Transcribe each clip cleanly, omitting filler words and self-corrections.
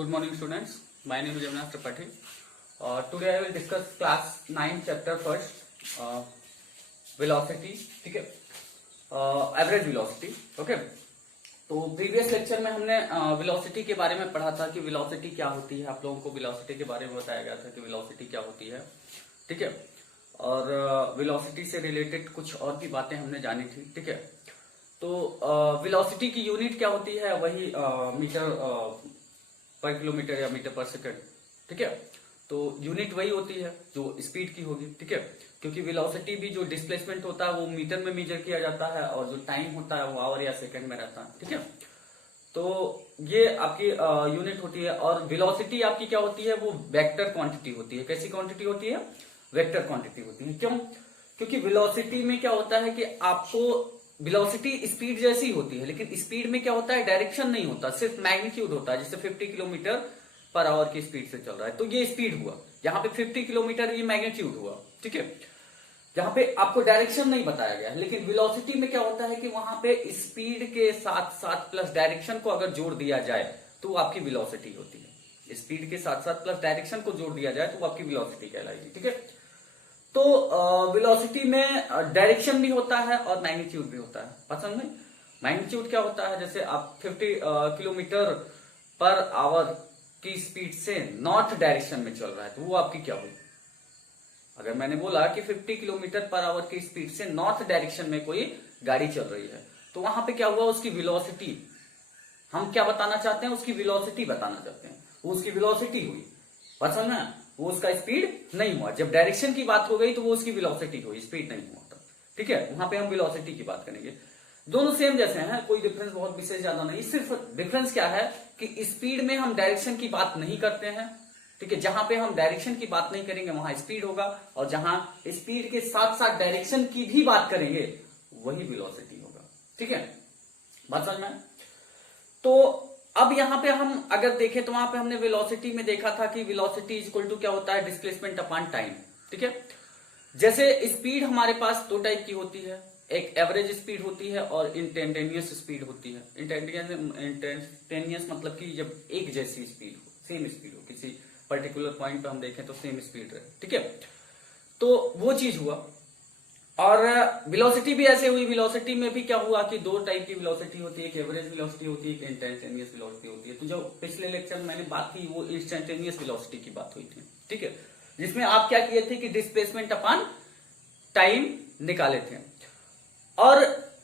Good morning, students. My name is Avinash Tripathi. Today I will discuss class 9 chapter first, velocity. ठीक है, average velocity. Okay, तो previous lecture में हमने velocity के बारे में पढ़ा था कि वेलोसिटी क्या होती है. आप लोगों को वेलोसिटी के बारे में बताया गया था कि वेलोसिटी क्या होती है. ठीक है, और वेलोसिटी से रिलेटेड कुछ और भी बातें हमने जानी थी. ठीक है, तो वेलोसिटी की यूनिट क्या होती है, वही मीटर पर किलोमीटर या मीटर पर सेकंड. ठीक है, तो यूनिट वही होती है जो स्पीड की होगी. ठीक है, क्योंकि वेलोसिटी भी जो डिस्प्लेसमेंट होता है वो मीटर में मेजर किया जाता है और जो टाइम होता है वो आवर या सेकंड में रहता है. ठीक है, तो ये आपकी यूनिट होती है. और वेलोसिटी आपकी क्या होती है, वो वेक्टर क्वांटिटी होती है. कैसी क्वांटिटी होती है? वेक्टर क्वांटिटी होती है. क्यों? क्योंकि वेलोसिटी में क्या होता है कि आपको वेलोसिटी स्पीड जैसी होती है, लेकिन स्पीड में क्या होता है, डायरेक्शन नहीं होता, सिर्फ मैग्नीट्यूड होता है. जैसे 50 किलोमीटर पर आवर की स्पीड से चल रहा है तो ये स्पीड हुआ. यहाँ पे 50 किलोमीटर ये मैग्नीट्यूड हुआ. ठीक है, यहाँ पे आपको डायरेक्शन नहीं बताया गया. लेकिन वेलोसिटी में क्या होता है कि वहां पे स्पीड के साथ साथ प्लस डायरेक्शन को अगर जोड़ दिया जाए तो वो आपकी वेलोसिटी होती है. स्पीड के साथ साथ प्लस डायरेक्शन को जोड़ दिया जाए तो वो आपकी वेलोसिटी कहलाएगी. ठीक है, तो वेलोसिटी में डायरेक्शन भी होता है और मैग्नीट्यूड भी होता है. पसंद में मैग्नीट्यूड क्या होता है, जैसे आप 50 किलोमीटर पर आवर की स्पीड से नॉर्थ डायरेक्शन में चल रहा है तो वो आपकी क्या हुई. अगर मैंने बोला कि 50 किलोमीटर पर आवर की स्पीड से नॉर्थ डायरेक्शन में कोई गाड़ी चल रही है तो वहां पे क्या हुआ, उसकी वेलोसिटी. हम क्या बताना चाहते हैं, उसकी वेलोसिटी बताना चाहते हैं. वो उसकी वेलोसिटी हुई. पसंद है, वो उसका स्पीड नहीं हुआ. जब डायरेक्शन की बात हो गई तो वो उसकी वेलोसिटी हुई, स्पीड नहीं हुआ. ठीक है, वहां पे हम वेलोसिटी की बात करेंगे. दोनों सेम जैसे हैं, कोई डिफरेंस बहुत विशेष ज्यादा नहीं. सिर्फ डिफरेंस क्या है कि स्पीड में हम डायरेक्शन की बात नहीं करते हैं. ठीक है, जहां पे हम डायरेक्शन की बात नहीं करेंगे वहां स्पीड होगा, और जहां स्पीड के साथ साथ डायरेक्शन की भी बात करेंगे वही वेलोसिटी होगा. ठीक है, बात समझ में. तो अब यहां पे हम अगर देखें तो वहां पे हमने वेलोसिटी में देखा था कि वेलोसिटी इज इक्वल टू क्या होता है, डिस्प्लेसमेंट अपॉन टाइम. ठीक है, जैसे स्पीड हमारे पास दो टाइप की होती है, एक एवरेज स्पीड होती है और इंस्टेंटेनियस स्पीड होती है. इंस्टेंटेनियस मतलब कि जब एक जैसी स्पीड हो, सेम स्पीड हो, किसी पर्टिकुलर पॉइंट पे हम देखें तो सेम स्पीड रहे. ठीक है, तो वो चीज हुआ. और वेलोसिटी भी ऐसे हुई. वेलोसिटी में भी क्या हुआ कि दो टाइप की वेलोसिटी होती है, एक एवरेज वेलोसिटी होती है, एक इंस्टेंटेनियस वेलोसिटी होती है. तो जो पिछले लेक्चर में मैंने बात की वो इंस्टेंटेनियस वेलोसिटी की बात हुई थी. ठीक है, जिसमें आप क्या किए थे कि डिस्प्लेसमेंट अपॉन टाइम निकाले थे. और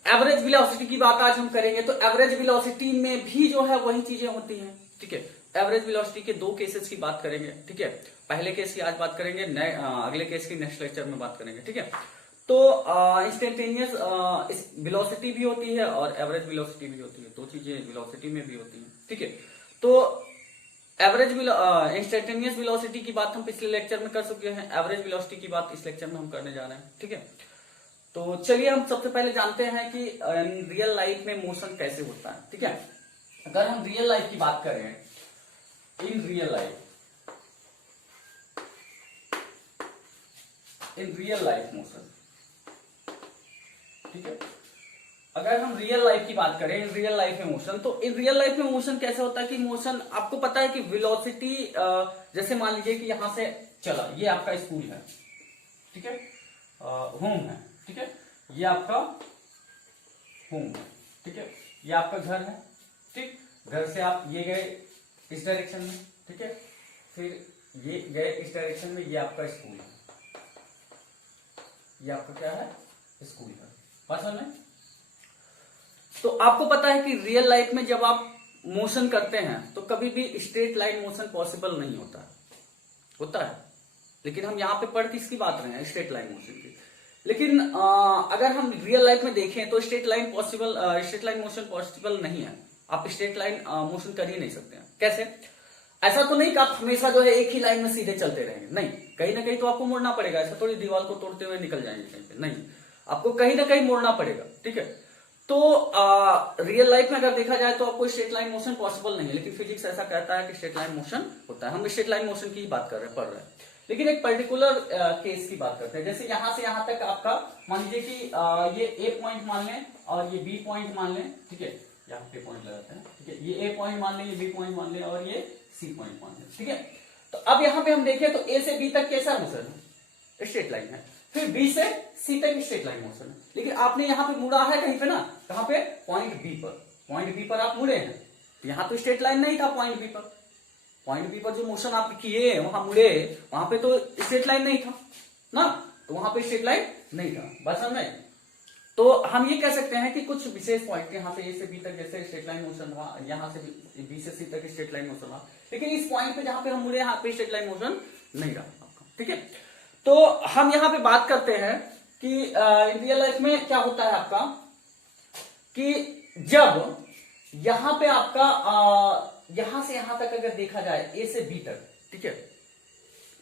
एवरेज वेलोसिटी की बात आज हम करेंगे. तो एवरेज वेलोसिटी में भी जो है वही चीजें होती हैं. ठीक है, एवरेज वेलोसिटी के दो केसेस की बात करेंगे. ठीक है, पहले केस की आज बात करेंगे, अगले केस की नेक्स्ट लेक्चर में बात करेंगे. ठीक है, तो इंस्टेंटेनियस वेलोसिटी भी होती है और एवरेज वेलोसिटी भी होती है. दो चीजें वेलोसिटी में भी होती हैं. ठीक है, तो एवरेज इंस्टेंटेनियस वेलोसिटी की बात हम पिछले लेक्चर में कर चुके हैं. एवरेज वेलोसिटी की बात इस लेक्चर में हम करने जा रहे हैं. ठीक है, तो चलिए हम सबसे पहले जानते हैं कि रियल लाइफ में मोशन कैसे होता है. ठीक है, अगर हम रियल लाइफ की बात करें, इन रियल लाइफ मोशन. ठीक है, अगर हम रियल लाइफ की बात करें, इन रियल लाइफ में मोशन, तो इन रियल लाइफ में मोशन कैसे होता है कि मोशन आपको पता है कि वेलोसिटी, जैसे मान लीजिए कि यहां से चला, ये आपका स्कूल है. ठीक है, होम है. ठीक है, ये आपका होम है. ठीक है, ये आपका घर है. ठीक, घर से आप ये गए इस डायरेक्शन में. ठीक है, फिर ये गए इस डायरेक्शन में, ये आपका स्कूल है. ये आपका क्या है, स्कूल है. बात समझ में. तो आपको पता है कि रियल लाइफ में जब आप मोशन करते हैं तो कभी भी स्ट्रेट लाइन मोशन पॉसिबल नहीं होता है. लेकिन हम यहां पे पढ़ किसकी बात रहे हैं, स्ट्रेट लाइन मोशन की. लेकिन अगर हम रियल लाइफ में देखें तो स्ट्रेट लाइन मोशन पॉसिबल नहीं है. आप स्ट्रेट लाइन मोशन कर ही नहीं सकते हैं. कैसे? ऐसा तो नहीं कि आप हमेशा जो है एक ही लाइन में सीधे चलते रहेंगे. नहीं, कहीं ना कहीं तो आपको मुड़ना पड़ेगा. ऐसा थोड़ी दीवार को तोड़ते हुए निकल जाएंगे कहीं पे. नहीं, आपको कहीं ना कहीं मुड़ना पड़ेगा. ठीक है, तो रियल लाइफ में अगर देखा जाए तो आपको स्ट्रेट लाइन मोशन पॉसिबल नहीं है. लेकिन फिजिक्स ऐसा कहता है कि स्ट्रेट लाइन मोशन होता है. हम स्ट्रेट लाइन मोशन की ही बात कर रहे हैं, पढ़ रहे हैं. लेकिन एक पर्टिकुलर केस की बात करते हैं. जैसे यहां से यहां तक आपका मान लीजिए कि ये ए पॉइंट मान लें और ये बी पॉइंट मान लें. ठीक है, यहाँ पे पॉइंट लगाते हैं. ठीक है, ये ए पॉइंट मान लें, ये बी पॉइंट मान लें और ये सी पॉइंट मान लें। ठीक है, तो अब यहां पे हम देखें तो ए से बी तक कैसा मोशन है, स्ट्रेट लाइन है, फिर बी से सी तक स्ट्रेट लाइन मोशन है, लेकिन आपने यहां पे मुड़ा है कहीं पे ना, कहां पे, पॉइंट बी पर, पॉइंट बी पर आप मुड़े हैं, यहां तो स्ट्रेट लाइन नहीं था पॉइंट बी पर, पॉइंट बी पर जो मोशन आप किए वहां मुड़े, वहां पे तो स्ट्रेट लाइन नहीं था ना, तो वहां पे स्ट्रेट लाइन नहीं था, बात समझ में। तो हम ये कह सकते हैं कि कुछ विशेष पॉइंट यहाँ पे ए से बी तक जैसे स्ट्रेट लाइन मोशन रहा, यहाँ से बी से सी तक स्ट्रेट लाइन मोशन रहा, लेकिन इस पॉइंट पे जहां पे हम मुड़े यहाँ पे स्ट्रेट लाइन मोशन नहीं रहा आपका। ठीक है, तो हम यहाँ पे बात करते हैं कि रियल लाइफ में क्या होता है आपका, कि जब यहां पे आपका यहां से यहां तक अगर देखा जाए ए से बी तक, ठीक है,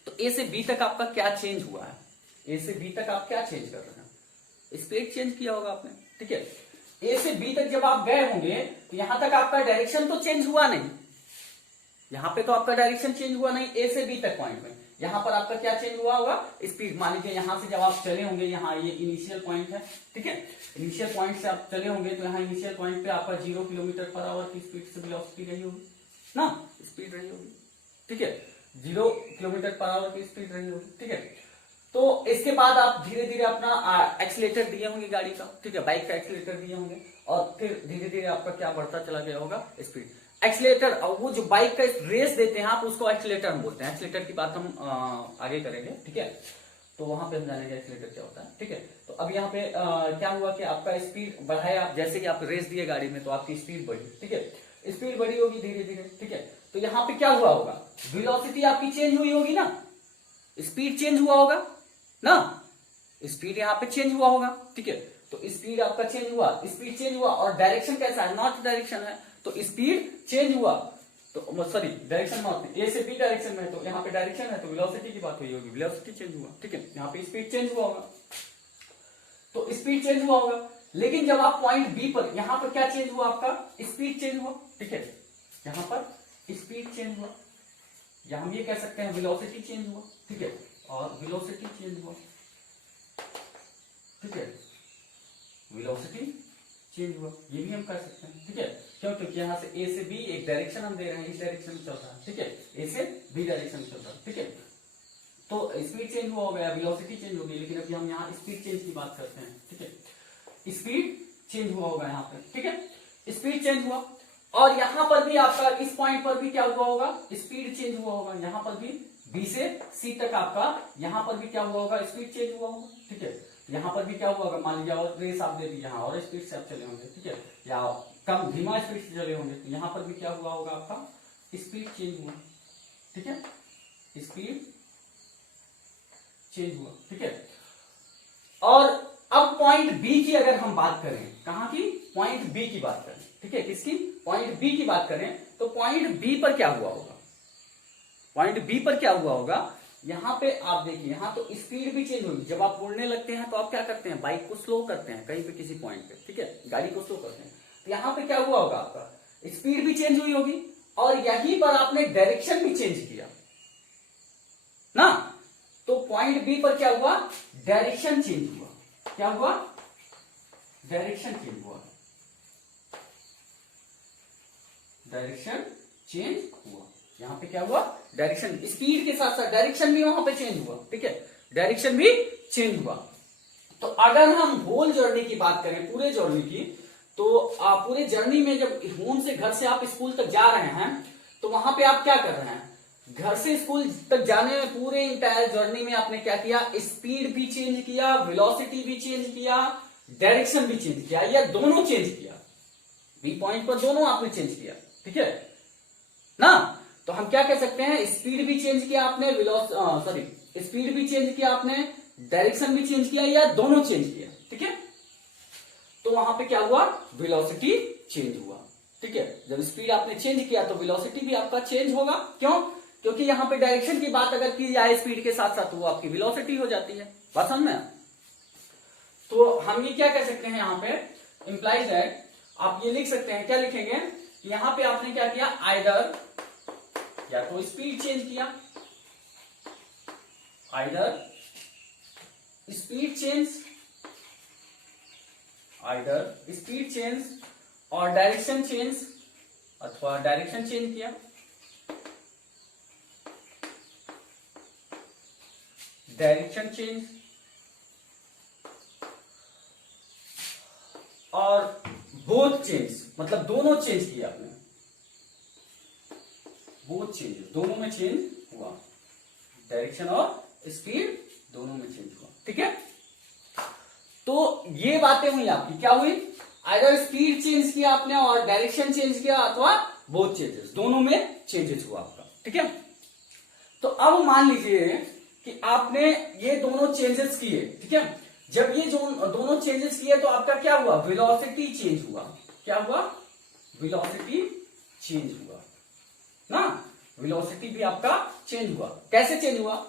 तो ए से बी तक आपका क्या चेंज हुआ है, ए से बी तक आप क्या चेंज कर रहे हैं, स्पीड चेंज किया होगा आपने। ठीक है, ए से बी तक जब आप गए होंगे तो यहां तक आपका डायरेक्शन तो चेंज हुआ नहीं, यहां पे तो आपका डायरेक्शन चेंज हुआ नहीं ए से बी तक पॉइंट में, यहां पर आपका क्या चेंज हुआ होगा, स्पीड। मान लीजिए यहां से जब आप चले होंगे, यहाँ ये इनिशियल पॉइंट है, ठीक है, इनिशियल पॉइंट से आप चले होंगे तो यहाँ इनिशियल पॉइंट पे आपका 0 किलोमीटर पर आवर की स्पीड से वेलोसिटी रही होगी ना, स्पीड रही होगी। ठीक है, 0 किलोमीटर पर आवर की स्पीड रही होगी। ठीक है, तो इसके बाद आप धीरे धीरे अपना एक्सीलेटर दिए होंगे गाड़ी का, ठीक है, बाइक का एक्सीलेटर दिए होंगे और फिर धीरे धीरे आपका क्या बढ़ता चला गया होगा, स्पीड। एक्सीलेटर, वो जो बाइक का रेस देते हैं आप, उसको एक्सीलेटर हम बोलते हैं, एक्सीलेटर की बात हम आगे करेंगे। ठीक है, तो वहां पे हम जानेंगे एक्सीलेटर क्या होता है। ठीक है, तो अब यहाँ पे क्या हुआ कि आपका स्पीड बढ़ाया, आप जैसे कि आप रेस दिए गाड़ी में तो आपकी स्पीड बढ़ी। ठीक है, स्पीड बढ़ी होगी धीरे धीरे। ठीक है, तो यहाँ पे क्या हुआ होगा, वेलोसिटी आपकी चेंज हुई होगी ना, स्पीड चेंज हुआ होगा ना, स्पीड यहाँ पे चेंज हुआ होगा। ठीक है, तो स्पीड आपका चेंज हुआ, स्पीड चेंज हुआ और डायरेक्शन कैसा है, नॉर्थ डायरेक्शन है, तो स्पीड चेंज हुआ, तो सॉरी डायरेक्शन नॉर्थ, ए से बी डायरेक्शन में, तो यहाँ पे डायरेक्शन है तो वेलोसिटी की बात हुई होगी, वेलोसिटी चेंज हुआ। ठीक है, यहाँ पे स्पीड चेंज हुआ होगा, तो स्पीड चेंज हुआ होगा, लेकिन जब आप पॉइंट बी पर, यहाँ पर क्या चेंज हुआ आपका, स्पीड चेंज हुआ। ठीक है, यहाँ पर स्पीड चेंज हुआ, या हम ये कह सकते हैं वेलोसिटी चेंज हुआ। ठीक है, और वेलोसिटी चेंज हुआ। ठीक है, वेलोसिटी चेंज हुआ, ये भी हम कर सकते हैं। ठीक है, क्यों, क्योंकि यहाँ से ए से बी एक डायरेक्शन हम दे रहे हैं, इस डायरेक्शन में चल रहा है। ठीक है, ए से बी डायरेक्शन में चल रहा है। ठीक है, तो स्पीड चेंज हुआ हो गया, वेलोसिटी चेंज हो गई, लेकिन अभी हम यहाँ स्पीड चेंज की बात करते हैं। ठीक है, स्पीड चेंज हुआ होगा यहाँ पे। ठीक है, स्पीड चेंज हुआ, और यहां पर भी आपका इस पॉइंट पर भी क्या हुआ होगा, स्पीड चेंज हुआ होगा, यहां पर भी बी से सी तक आपका, यहां पर भी क्या हुआ होगा, स्पीड चेंज हुआ होगा। ठीक है, यहां पर भी क्या हुआ होगा, मान लीजिए और रेस आप दे दी यहाँ और स्पीड से आप चले होंगे। ठीक है, या कम धीमा स्पीड से चले होंगे, तो यहां पर भी क्या हुआ होगा आपका, स्पीड चेंज हुआ। ठीक है, स्पीड चेंज हुआ। ठीक है, और अब पॉइंट बी की अगर हम बात करें, कहां की, पॉइंट बी की बात करें। ठीक है, किसकी, पॉइंट बी की बात करें, तो पॉइंट बी पर क्या हुआ होगा, पॉइंट बी पर क्या हुआ होगा, यहां पे आप देखिए, यहां तो स्पीड भी चेंज होगी, जब आप उड़ने लगते हैं तो आप क्या करते हैं, बाइक को स्लो करते हैं कहीं पे किसी पॉइंट पे। ठीक है, गाड़ी को स्लो करते हैं, तो यहां पे क्या हुआ होगा, आपका स्पीड भी चेंज हुई होगी, और यहीं पर आपने डायरेक्शन भी चेंज किया ना, तो पॉइंट बी पर क्या हुआ, डायरेक्शन चेंज हुआ, क्या हुआ, डायरेक्शन चेंज हुआ, डायरेक्शन चेंज हुआ, यहां पे क्या हुआ, डायरेक्शन, स्पीड के साथ साथ डायरेक्शन भी वहां पे चेंज हुआ। ठीक है, डायरेक्शन भी चेंज हुआ। तो अगर हम होल जर्नी की बात करें, पूरे जर्नी की, तो पूरे जर्नी में जब होम से घर से आप स्कूल तक जा रहे हैं, तो वहां पे आप क्या कर रहे हैं, घर से स्कूल तक जाने में पूरे इंटायर जर्नी में आपने क्या किया, स्पीड भी चेंज किया, वेलोसिटी भी चेंज किया, डायरेक्शन भी चेंज किया, या दोनों चेंज किया, बी पॉइंट पर दोनों आपने चेंज किया। ठीक है ना, तो हम क्या कह सकते हैं, स्पीड भी चेंज किया आपने, स्पीड भी चेंज किया आपने, डायरेक्शन भी चेंज किया, या दोनों चेंज किया। ठीक है, तो वहां पे क्या हुआ, वेलोसिटी चेंज हुआ। ठीक है, जब स्पीड आपने चेंज किया तो वेलोसिटी भी आपका चेंज होगा, क्यों, क्योंकि यहां पे डायरेक्शन की बात अगर की जाए स्पीड के साथ साथ, वो आपकी वेलोसिटी हो जाती है, बात समझ में। तो हम ये क्या कह सकते हैं, यहां पे इंप्लाइज दैट, आप ये लिख सकते हैं, क्या लिखेंगे, यहां पे आपने क्या किया, आइदर, या तो स्पीड चेंज किया, either speed change, either speed change और डायरेक्शन चेंज, अथवा डायरेक्शन चेंज किया, डायरेक्शन चेंज, और बोथ चेंज मतलब दोनों चेंज किया आपने, बोथ चेंज दोनों में चेंज हुआ, डायरेक्शन और स्पीड दोनों में चेंज हुआ। ठीक है, तो ये बातें हुई आपकी, क्या हुई, अगर स्पीड चेंज किया आपने और डायरेक्शन चेंज किया अथवा बोथ चेंजेस, दोनों में चेंजेस हुआ आपका। ठीक है, तो अब मान लीजिए कि आपने ये दोनों चेंजेस किए। ठीक है, जब ये दोनों चेंजेस किए तो आपका क्या हुआ, वेलोसिटी चेंज हुआ। क्या हुआ, वेलोसिटी चेंज हुआ ना, वेलोसिटी भी आपका चेंज हुआ। कैसे चेंज हुआ,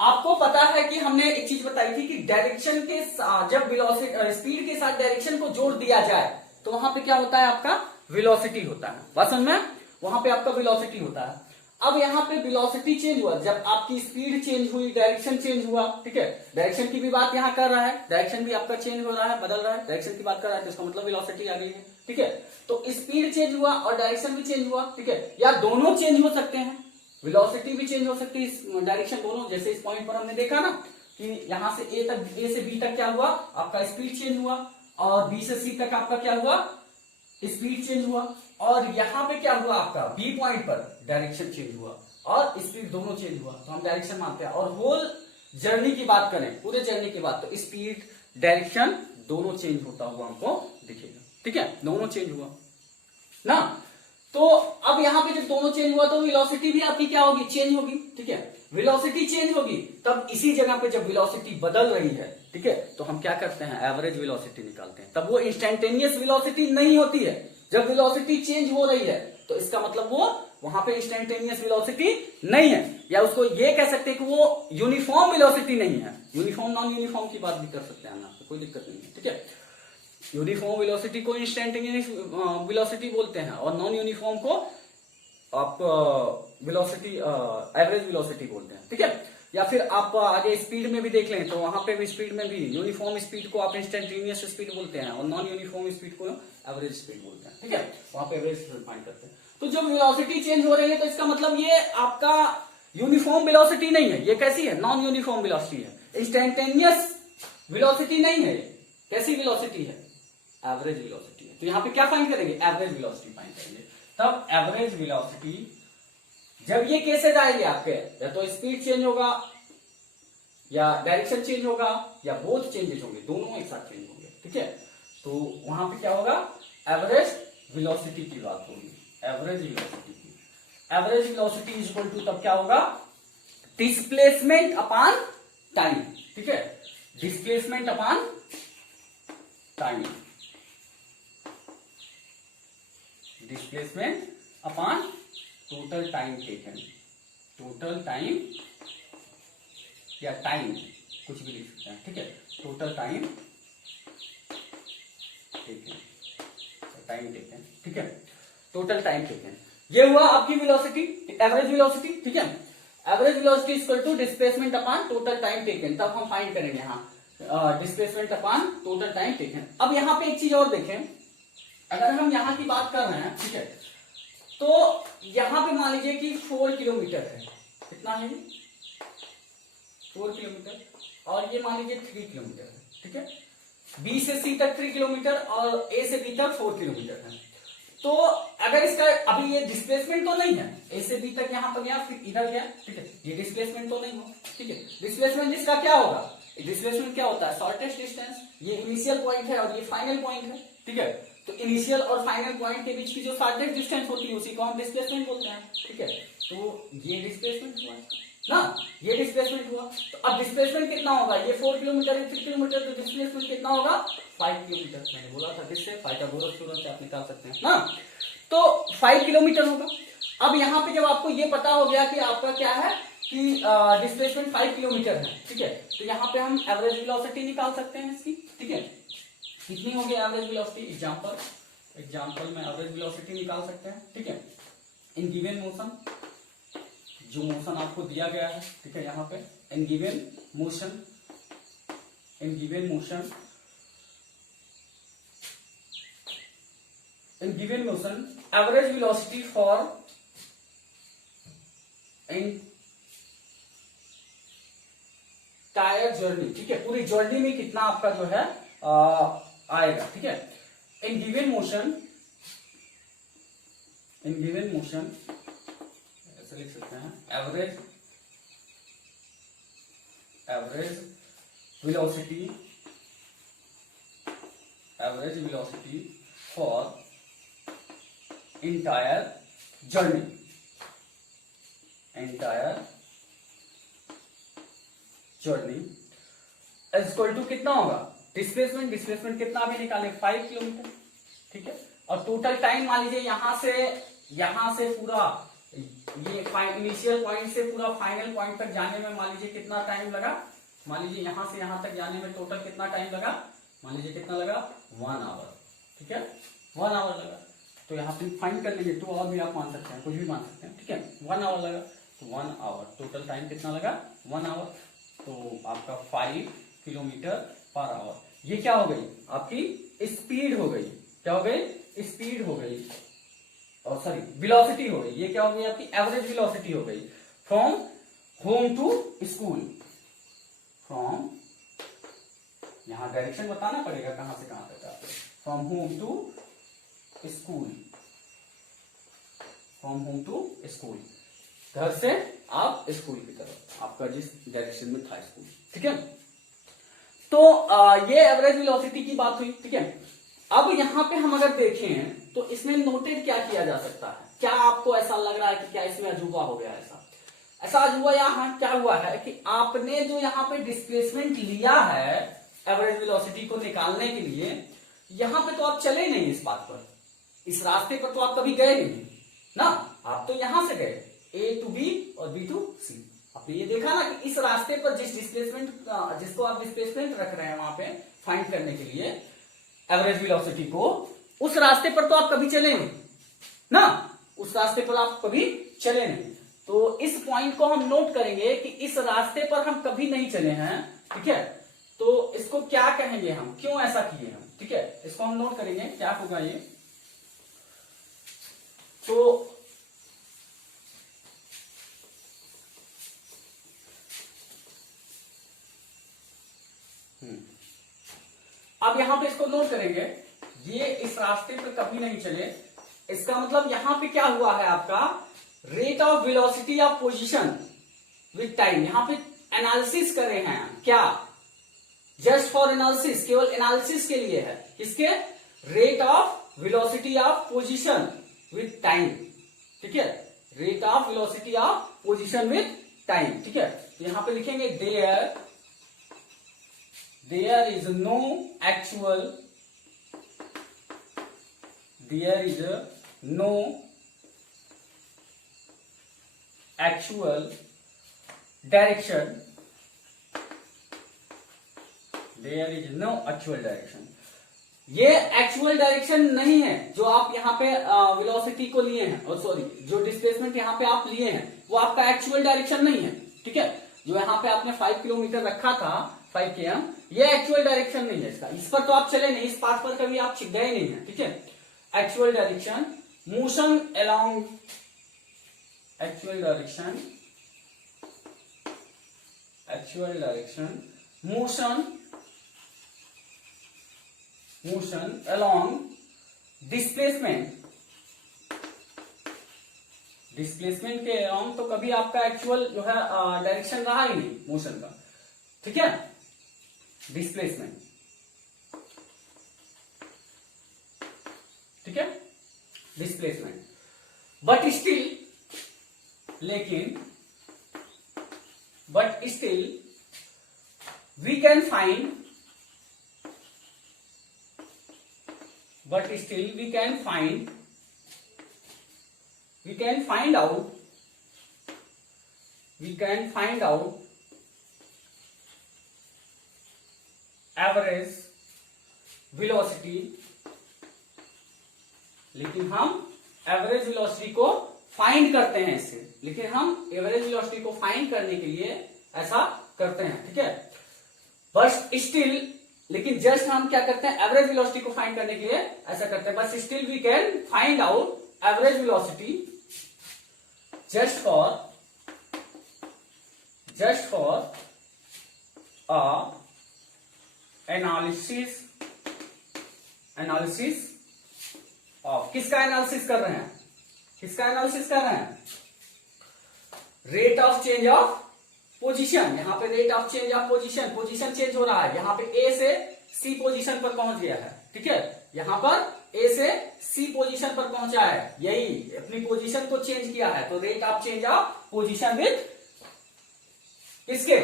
आपको पता है कि हमने एक चीज बताई थी कि डायरेक्शन के साथ, जब वेलोसिटी स्पीड के साथ डायरेक्शन को जोड़ दिया जाए तो वहां पे क्या होता है, आपका वेलोसिटी होता है। बात समझ में, वहां पे आपका वेलोसिटी होता है। अब यहाँ पे वेलोसिटी चेंज हुआ, जब आपकी स्पीड चेंज हुई, डायरेक्शन चेंज हुआ। ठीक है, डायरेक्शन की भी बात यहाँ कर रहा है, डायरेक्शन भी आपका चेंज हो रहा है, बदल रहा है, डायरेक्शन की बात कर रहा है, तो इसका मतलब वेलोसिटी आ गई है। ठीक है, तो स्पीड चेंज हुआ और डायरेक्शन भी चेंज हुआ। ठीक है, या दोनों चेंज हो सकते हैं, वेलोसिटी भी चेंज हो सकती है, डायरेक्शन दोनों। जैसे इस पॉइंट पर हमने देखा ना कि यहां से ए से बी तक क्या हुआ, आपका स्पीड चेंज हुआ, और बी से सी तक आपका क्या हुआ, स्पीड चेंज हुआ, और यहां पे क्या हुआ, आपका बी पॉइंट पर डायरेक्शन चेंज हुआ और स्पीड दोनों चेंज हुआ, तो हम डायरेक्शन मानते हैं। और होल जर्नी की बात करें, पूरे जर्नी की बात, तो स्पीड डायरेक्शन दोनों चेंज होता हुआ हमको दिखेगा। ठीक है, दोनों चेंज हुआ ना, तो अब यहां पे जब दोनों चेंज हुआ तो वेलोसिटी भी आपकी क्या होगी, चेंज होगी। ठीक है, वेलोसिटी चेंज होगी, तब इसी जगह पे जब वेलोसिटी बदल रही है, ठीक है, तो हम क्या करते हैं, एवरेज वेलोसिटी निकालते हैं। तब वो इंस्टेंटेनियस वेलोसिटी नहीं होती है, जब वेलोसिटी चेंज हो रही है तो इसका मतलब वो वहां पे इंस्टेंटेनियस वेलोसिटी नहीं है, या उसको ये कह सकते हैं कि वो यूनिफॉर्म वेलोसिटी नहीं है। यूनिफॉर्म नॉन यूनिफॉर्म की बात भी कर सकते हैं, आपको कोई दिक्कत नहीं है। ठीक है, यूनिफॉर्म वेलोसिटी को इंस्टेंटेनियस वेलोसिटी बोलते हैं और नॉन यूनिफॉर्म को आप वेलोसिटी एवरेज वेलोसिटी बोलते हैं। ठीक है, या फिर आप आगे स्पीड में भी देख लें तो वहां पे भी स्पीड में भी यूनिफॉर्म स्पीड को आप इंस्टेंटेनियस स्पीड बोलते हैं और नॉन यूनिफॉर्म स्पीड को एवरेज स्पीड बोलते हैं। ठीक है, वहां पे एवरेज स्पीड फाइंड करते हैं। तो जब वेलोसिटी चेंज हो रही है तो इसका मतलब ये आपका यूनिफॉर्म वेलोसिटी नहीं है, ये कैसी है, नॉन यूनिफॉर्म वेलोसिटी है, इंस्टेंटेनियस वेलोसिटी नहीं है। कैसी वेलोसिटी है, एवरेज वेलोसिटी है। तो यहां पे क्या फाइंड करेंगे, एवरेज वेलोसिटी फाइंड करेंगे। तब एवरेज वेलोसिटी, जब ये केसेस आएंगे आपके, या तो स्पीड चेंज होगा या डायरेक्शन चेंज होगा या बोथ चेंजेस होंगे, दोनों एक साथ चेंज होंगे। ठीक है, तो वहां पे क्या होगा, एवरेज वेलोसिटी की बात होगी, एवरेज वेलोसिटी की। Average velocity is equal to तब क्या होगा, डिस्प्लेसमेंट अपॉन टाइम। ठीक है, displacement upon time, displacement upon total time taken, total time या टाइम कुछ भी लिख सकते हैं। ठीक है, total time taken, time taken. ठीक है, टोटल टाइम टेकन, ये हुआ आपकी वेलोसिटी, एवरेज वेलोसिटी। ठीक है, average velocity equal to displacement upon total time taken. तब हम फाइंड करेंगे यहाँ displacement upon total time taken. अब यहाँ पे एक चीज और देखें, अगर हम यहाँ की बात कर रहे हैं, ठीक है, तो यहां पे मान लीजिए कि 4 किलोमीटर है, कितना है, 4 किलोमीटर, और ये मान लीजिए 3 किलोमीटर है। ठीक है, बी से सी तक 3 किलोमीटर और ए से बी तक 4 किलोमीटर है। तो अगर इसका अभी ये डिस्प्लेसमेंट तो नहीं है, ए से बी तक यहां पर गया फिर इधर गया। ठीक है, ये डिस्प्लेसमेंट तो नहीं हो। ठीक है, डिस्प्लेसमेंट इसका क्या होगा, डिस्प्लेसमेंट क्या होता है, शॉर्टेस्ट डिस्टेंस। ये इनिशियल पॉइंट है और ये फाइनल पॉइंट है। ठीक है, तो इनिशियल और फाइनल पॉइंट के बीच की जो शॉर्टेस्ट डिस्टेंस होती है उसी को हम डिस्प्लेसमेंट बोलते हैं। ठीक है, तो ये डिस्प्लेसमेंट हुआ ना, ये डिस्प्लेसमेंट हुआ। तो अब डिस्प्लेसमेंट कितना होगा, ये 4 किलोमीटर है, 3 किलोमीटर, तो डिस्प्लेसमेंट कितना होगा, 5 किलोमीटर। मैंने बोला था किससे, पाइथागोरस थ्योरम से आप निकाल सकते हैं ना, तो 5 किलोमीटर होगा। अब यहाँ पे जब आपको ये पता हो गया कि आपका क्या है कि डिस्प्लेसमेंट 5 किलोमीटर है, ठीक है, तो यहाँ पे हम एवरेज वेलोसिटी निकाल सकते हैं इसकी। ठीक है, कितनी होगी एवरेज वेलोसिटी, एग्जांपल में एवरेज वेलोसिटी निकाल सकते हैं। ठीक है, इन गिवन मोशन, जो मोशन आपको दिया गया है, ठीक है, यहाँ पे in given motion, in given motion, in given motion average velocity for entire journey, ठीक है, पूरी जर्नी में कितना आपका जो है आएगा, ठीक है। इन गिवन मोशन ऐसे लिख सकते हैं, average velocity for entire journey is equal to कितना होगा, डिस्प्लेसमेंट कितना अभी निकाले 5 किलोमीटर, ठीक है। और टोटल टाइम मान लीजिए यहां से पूरा ये इनिशियल पॉइंट से पूरा फाइनल पॉइंट तक जाने में मान लीजिए कितना टाइम लगा, मान लीजिए यहां से यहां तक जाने में टोटल कितना टाइम लगा, मान लीजिए कितना लगा 1 आवर, ठीक है, 1 आवर लगा। तो यहाँ पे फाइंड कर लीजिए, 2 आवर भी आप मान सकते हैं, कुछ भी मान सकते हैं, ठीक है। 1 आवर लगा, तो 1 आवर टोटल टाइम कितना लगा 1 आवर, तो आपका 5 किलोमीटर पर आवर। ये क्या हो गई आपकी स्पीड हो गई, क्या हो गई, स्पीड हो गई, और सॉरी वेलोसिटी हो गई। ये क्या हो गई आपकी एवरेज वेलोसिटी हो गई from home to school, from, यहां डायरेक्शन बताना पड़ेगा कहां से कहां तक आपको, फ्रॉम होम टू स्कूल, घर से आप स्कूल की तरफ, आपका जिस डायरेक्शन में था स्कूल, ठीक है। तो ये एवरेज वेलोसिटी की बात हुई, ठीक है। अब यहां पे हम अगर देखें तो इसमें नोटेड क्या किया जा सकता है, क्या आपको ऐसा लग रहा है कि क्या इसमें अजूबा हो गया, ऐसा अजूबा यहाँ क्या हुआ है कि आपने जो यहाँ पे डिस्प्लेसमेंट लिया है एवरेज वेलोसिटी को निकालने के लिए, यहां पे तो आप चले नहीं इस बात पर, इस रास्ते पर तो आप कभी गए नहीं ना, आप तो यहां से गए A to B और B to C। आपने ये देखा ना कि इस रास्ते पर जिसको आप डिस्प्लेसमेंट रख रहे हैं वहां पे फाइंड करने के लिए एवरेज वेलोसिटी को, उस रास्ते पर तो आप कभी चले नहीं ना, उस रास्ते पर आप कभी चले नहीं। तो इस पॉइंट को हम नोट करेंगे कि इस रास्ते पर हम कभी नहीं चले हैं, ठीक है। तो इसको क्या कहेंगे हम, क्यों ऐसा किए हम, ठीक है, इसको हम नोट करेंगे क्या होगा ये। तो अब यहां पे इसको नोट करेंगे, ये इस रास्ते पर कभी नहीं चले, इसका मतलब यहां पे क्या हुआ है आपका rate of velocity of position with time, यहां पे एनालिसिस कर रहे हैं, क्या जस्ट फॉर एनालिसिस, केवल एनालिसिस के लिए है, किसके, rate of velocity of position with time, ठीक है, rate of velocity of position with time, ठीक है। यहां पे लिखेंगे there is no actual direction, ये एक्चुअल डायरेक्शन नहीं है जो आप यहाँ पे वेलोसिटी को लिए हैं, और सॉरी जो डिस्प्लेसमेंट यहाँ पे आप लिए हैं वो आपका एक्चुअल डायरेक्शन नहीं है, ठीक है। जो यहाँ पे आपने 5 किलोमीटर रखा था 5 km, ये एक्चुअल डायरेक्शन नहीं है इसका, इस पर तो आप चले नहीं, इस पाथ पर कभी आप गए नहीं है, ठीक है। Actual direction motion along, actual direction motion along displacement के अलोंग, तो कभी आपका एक्चुअल जो है डायरेक्शन रहा ही नहीं मोशन का, ठीक है, डिस्प्लेसमेंट, ठीक है, displacement, but still we can find out average velocity, लेकिन हम एवरेज वेलोसिटी को फाइंड करते हैं इससे, लेकिन हम एवरेज वेलोसिटी को फाइंड करने के लिए ऐसा करते हैं, ठीक है। बस स्टिल, लेकिन जस्ट हम क्या करते हैं एवरेज वेलोसिटी को फाइंड करने के लिए ऐसा करते हैं, बस still we can find out average velocity just for analysis of, किसका एनालिसिस कर रहे हैं, rate of change of position. यहां पे rate of change of position change हो रहा है, यहां पे ए से सी पोजीशन पर पहुंच गया है, ठीक है, यहां पर ए से सी पोजीशन पर पहुंचा है, यही अपनी पोजीशन को चेंज किया है, तो rate of change of position with किसके,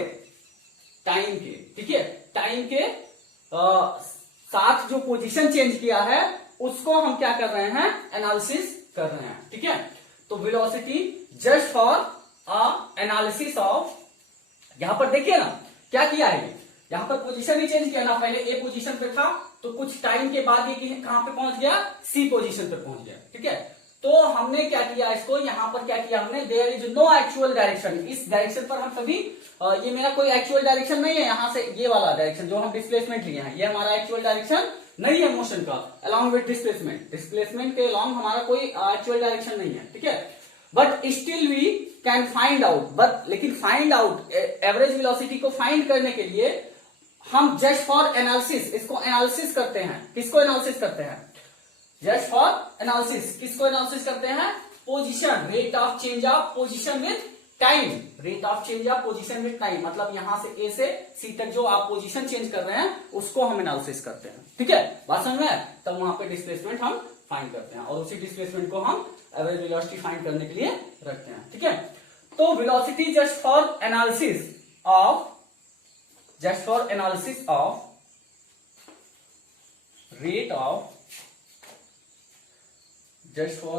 टाइम के, ठीक है, टाइम के साथ जो पोजीशन चेंज किया है उसको हम क्या कर रहे हैं, एनालिसिस कर रहे हैं, ठीक है। तो velocity just for analysis of, यहां पर देखिए ना क्या किया है, यहां पर पोजीशन ही चेंज किया ना, पहले ए पोजीशन पे था तो कुछ टाइम के बाद ये कहां पे पहुंच गया, सी पोजीशन पे पहुंच गया, ठीक है। तो हमने क्या किया इसको, यहां पर क्या किया हमने, there is no actual direction, इस डायरेक्शन पर हम सभी ये मेरा कोई एक्चुअल डायरेक्शन नहीं है, यहां से ये वाला डायरेक्शन जो हम डिस्प्लेसमेंट लिए हैं ये हमारा एक्चुअल डायरेक्शन नहीं है मोशन का, अलॉन्ग विद डिस्प्लेसमेंट के अलॉन्ग हमारा कोई एक्चुअल डायरेक्शन नहीं है, ठीक है। But still we can find out, but लेकिन फाइंड आउट एवरेज वेलोसिटी को फाइंड करने के लिए हम जस्ट फॉर एनालिसिस इसको एनालिसिस करते हैं, किसको एनालिसिस करते हैं, जस्ट फॉर एनालिसिस किसको एनालिसिस करते हैं, position, rate of change of position with time, rate of change of position with time, मतलब यहां से ए से सी तक जो आप पोजीशन चेंज कर रहे हैं उसको हम एनालिसिस करते हैं, ठीक है, बात समझ में, तब वहां पे डिस्प्लेसमेंट हम फाइंड करते हैं और उसी डिस्प्लेसमेंट को हम एवरेज वेलोसिटी फाइंड करने के लिए रखते हैं, ठीक है। तो velocity just for analysis of rate of just for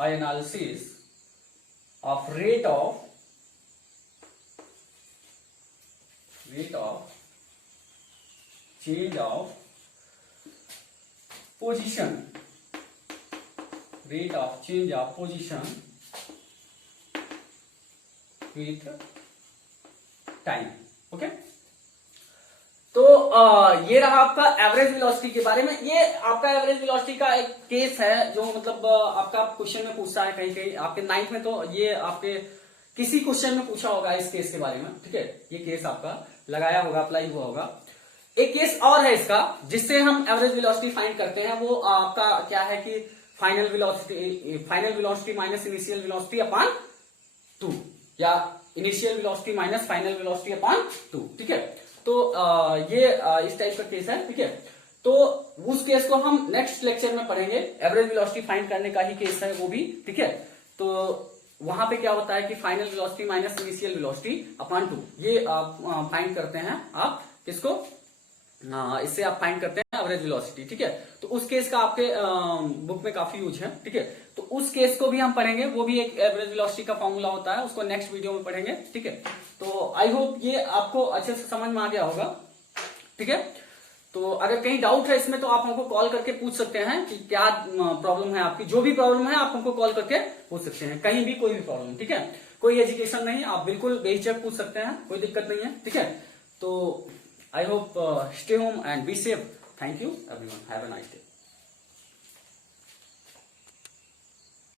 analysis of rate of change of position, rate of change of position with time, okay. तो ये रहा आपका एवरेज वेलोसिटी के बारे में। ये आपका एवरेज वेलोसिटी का एक केस है जो मतलब आपका क्वेश्चन में पूछता है, कहीं कहीं आपके 9th में तो ये आपके किसी क्वेश्चन में पूछा होगा इस केस के बारे में, ठीक है, ये केस आपका लगाया होगा, अप्लाई हुआ होगा। एक केस और है इसका जिससे हम एवरेज वेलोसिटी फाइंड करते हैं, वो आपका क्या है कि final velocity minus initial velocity upon 2 या initial velocity minus final velocity upon 2, ठीक है। तो ये इस टाइप का केस है, ठीक है। तो उस केस को हम नेक्स्ट लेक्चर में पढ़ेंगे, एवरेज वेलोसिटी फाइंड करने का ही केस है वो भी, ठीक है। तो वहां पे क्या होता है कि final velocity minus initial velocity upon 2 ये आप फाइंड करते हैं, आप किसको, इससे आप फाइंड करते हैं एवरेज वेलोसिटी, ठीक है। तो उस केस का आपके बुक में काफी यूज है, ठीक है। तो उस केस को भी हम पढ़ेंगे, वो भी एक एवरेज वेलोसिटी का फॉर्मूला होता है, उसको नेक्स्ट वीडियो में पढ़ेंगे, ठीक है। तो आई होप ये आपको अच्छे से समझ में आ गया होगा, ठीक है। तो अगर कहीं डाउट है इसमें तो आप हमको कॉल करके पूछ सकते हैं कि क्या प्रॉब्लम है आपकी, जो भी प्रॉब्लम है आप हमको कॉल करके पूछ सकते हैं, कहीं भी कोई भी प्रॉब्लम, ठीक है। कोई एजुकेशन नहीं, आप बिल्कुल बेहिचक पूछ सकते हैं, कोई दिक्कत नहीं है, ठीक है। तो I hope stay home and be safe. Thank you everyone. Have a nice day.